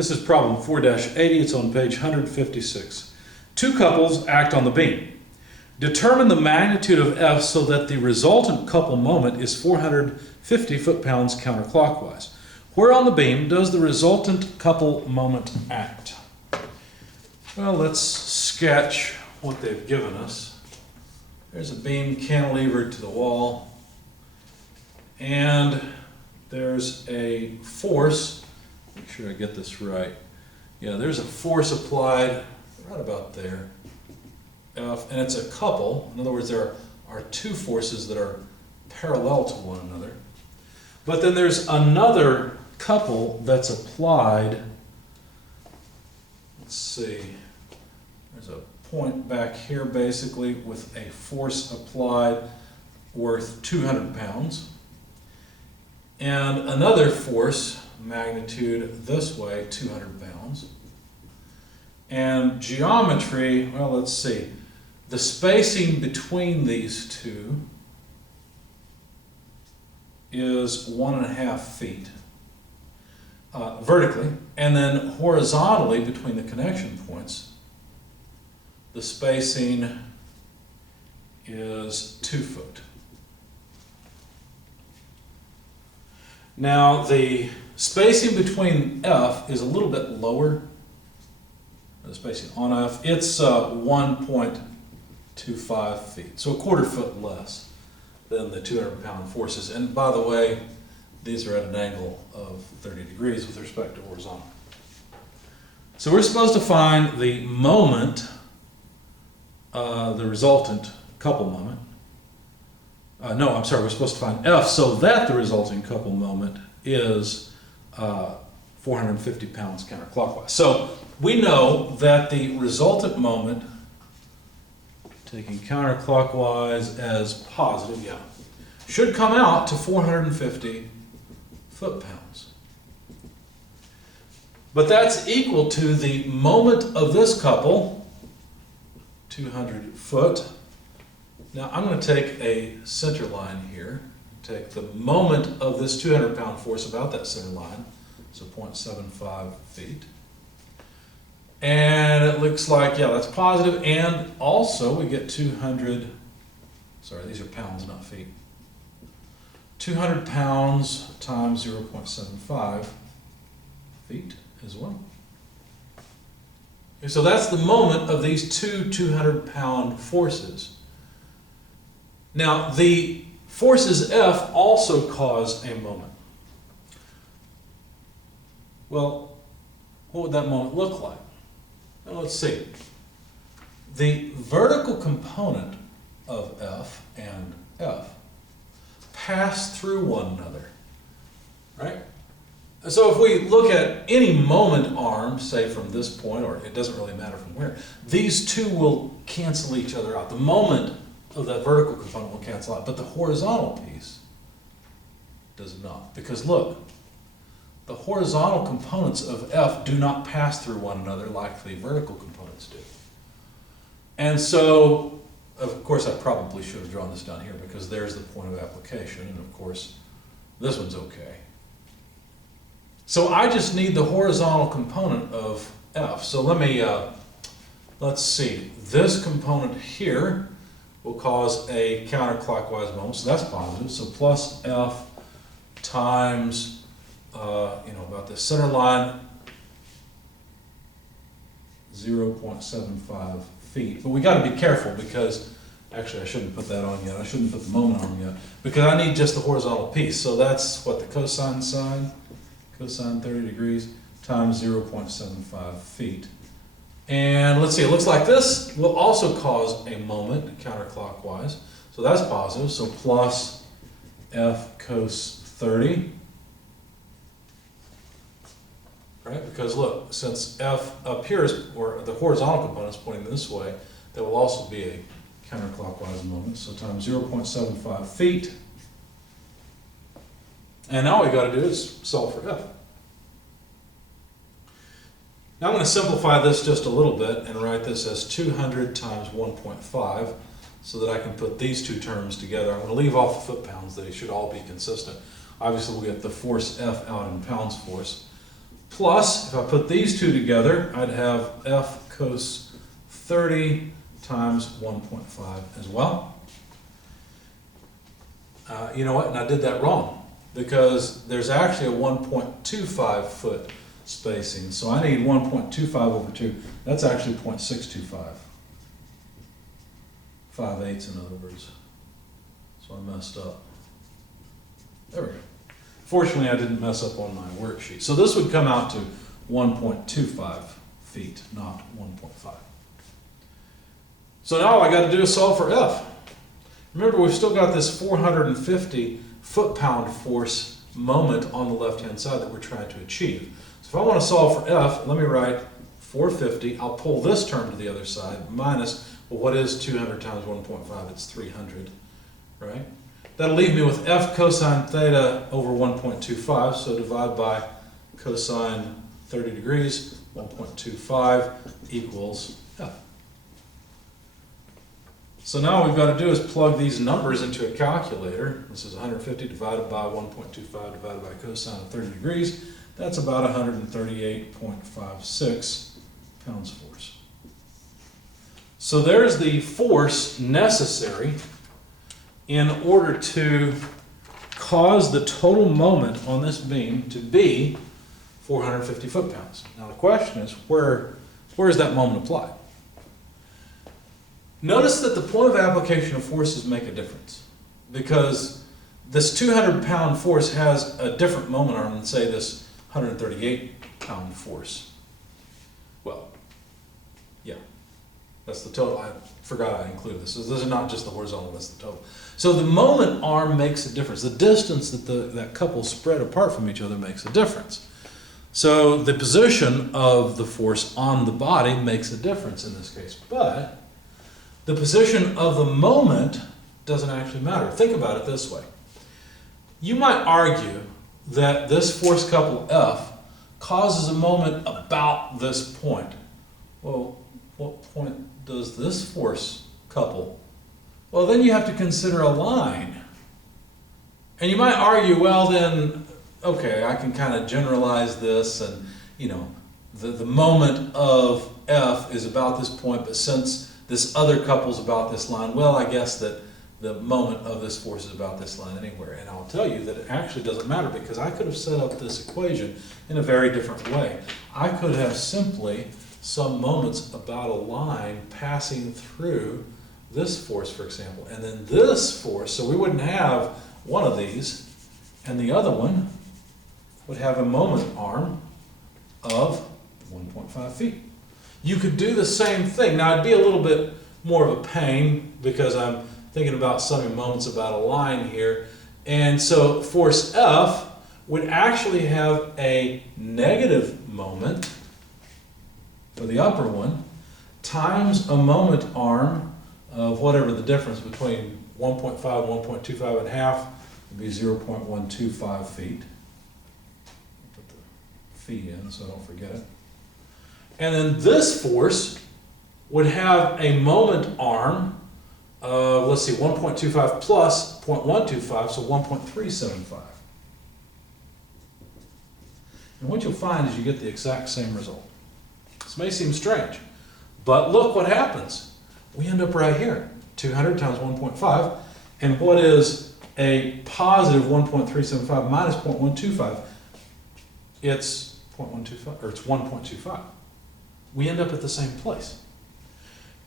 This is problem 4-80. It's on page 156. Two couples act on the beam. Determine the magnitude of F so that the resultant couple moment is 450 foot-pounds counterclockwise. Where on the beam does the resultant couple moment act? Well, let's sketch what they've given us. There's a beam cantilevered to the wall, and there's a force. Make sure I get this right. Yeah, there's a force applied right about there. F, and it's a couple. In other words, there are two forces that are parallel to one another. But then there's another couple that's applied. Let's see. There's a point back here basically with a force applied worth 200 pounds. And another force magnitude this way, 200 pounds. And geometry, well, let's see. The spacing between these two is 1.5 feet vertically, and then horizontally between the connection points, the spacing is 2 foot. Now the spacing between F is a little bit lower. The spacing on F, it's 1.25 feet, so 1/4 foot less than the 200-pound forces. And by the way, these are at an angle of 30 degrees with respect to horizontal. So we're supposed to find the moment, the resultant couple moment. We're supposed to find F so that the resulting couple moment is 450 pounds counterclockwise. So we know that the resultant moment, taking counterclockwise as positive, should come out to 450 foot-pounds. But that's equal to the moment of this couple, 200 foot. Now I'm going to take a center line here, take the moment of this 200-pound force about that center line, so 0.75 feet. And it looks like, that's positive, and also we get 200, sorry, these are pounds, not feet. 200 pounds times 0.75 feet as well. Okay, so that's the moment of these two 200-pound forces. Now, the forces F also cause a moment. Well, what would that moment look like? Well, let's see. The vertical component of F and F pass through one another, right? So if we look at any moment arm, say from this point, or it doesn't really matter from where, these two will cancel each other out. The moment of that vertical component will cancel out, but the horizontal piece does not. Because look, the horizontal components of F do not pass through one another like the vertical components do. And so, of course, I probably should have drawn this down here because there's the point of application, and of course, this one's okay. So I just need the horizontal component of F. So let's see, this component here will cause a counterclockwise moment, so that's positive. So plus F times, about the center line, 0.75 feet. But we got to be careful because, actually I shouldn't put that on yet. I shouldn't put the moment on yet because I need just the horizontal piece. So that's what the cosine side, cosine 30 degrees times 0.75 feet. And let's see, it looks like this will also cause a moment counterclockwise. So that's positive, so plus F cos 30. Right? Because look, since F up here is, or the horizontal component is pointing this way, there will also be a counterclockwise moment. So times 0.75 feet. And now all we got to do is solve for F. Now I'm going to simplify this just a little bit and write this as 200 times 1.5 so that I can put these two terms together. I'm going to leave off the foot-pounds. They should all be consistent. Obviously we'll get the force F out in pounds force plus, if I put these two together, I'd have F cos 30 times 1.5 as well. You know what, and I did that wrong, because there's actually a 1.25 foot spacing, so I need 1.25 over 2, that's actually 0.625. 5/8 in other words. So I messed up. There we go. Fortunately, I didn't mess up on my worksheet. So this would come out to 1.25 feet, not 1.5. So now all I got to do is solve for F. Remember, we've still got this 450 foot-pound force moment on the left-hand side that we're trying to achieve. So if I want to solve for F, let me write 450. I'll pull this term to the other side, minus, well, what is 200 times 1.5? It's 300, right? That'll leave me with F cosine theta over 1.25, so divide by cosine 30 degrees, 1.25 equals F. So now what we've got to do is plug these numbers into a calculator. This is 150 divided by 1.25 divided by cosine of 30 degrees. That's about 138.56 pounds force. So there's the force necessary in order to cause the total moment on this beam to be 450 foot-pounds. Now the question is, where is that moment applied? Notice that the point of application of forces make a difference, because this 200-pound force has a different moment arm than, say, this 138-pound force. Well, yeah, that's the total. I forgot I included this. So this is not just the horizontal, that's the total. So the moment arm makes a difference. The distance that that couple spread apart from each other makes a difference. So the position of the force on the body makes a difference in this case. But the position of the moment doesn't actually matter. Think about it this way. You might argue that this force couple F causes a moment about this point. Well, what point does this force couple? Well, then you have to consider a line. And you might argue, well then, okay, I can kind of generalize this, and you know, the moment of F is about this point, but since this other couple's about this line, well, I guess that the moment of this force is about this line anywhere. And I'll tell you that it actually doesn't matter, because I could have set up this equation in a very different way. I could have simply some moments about a line passing through this force, for example, and then this force, so we wouldn't have one of these, and the other one would have a moment arm of 1.5 feet. You could do the same thing. Now, it'd be a little bit more of a pain, because I'm thinking about summing moments about a line here. And so force F would actually have a negative moment for the upper one times a moment arm of whatever the difference between 1.5 and 1.25 and half would be 0.125 feet. Put the feet in so I don't forget it. And then this force would have a moment arm of, let's see, 1.25 plus 0.125, so 1.375. And what you'll find is you get the exact same result. This may seem strange, but look what happens. We end up right here, 200 times 1.5, and what is a positive 1.375 minus 0.125? It's 0.125, or it's 1.25. We end up at the same place.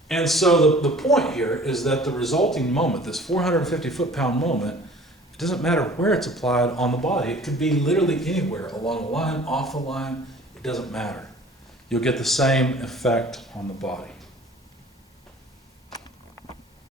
And so the point here is that the resulting moment, this 450 foot-pound moment, it doesn't matter where it's applied on the body. It could be literally anywhere, along the line, off the line, it doesn't matter. You'll get the same effect on the body.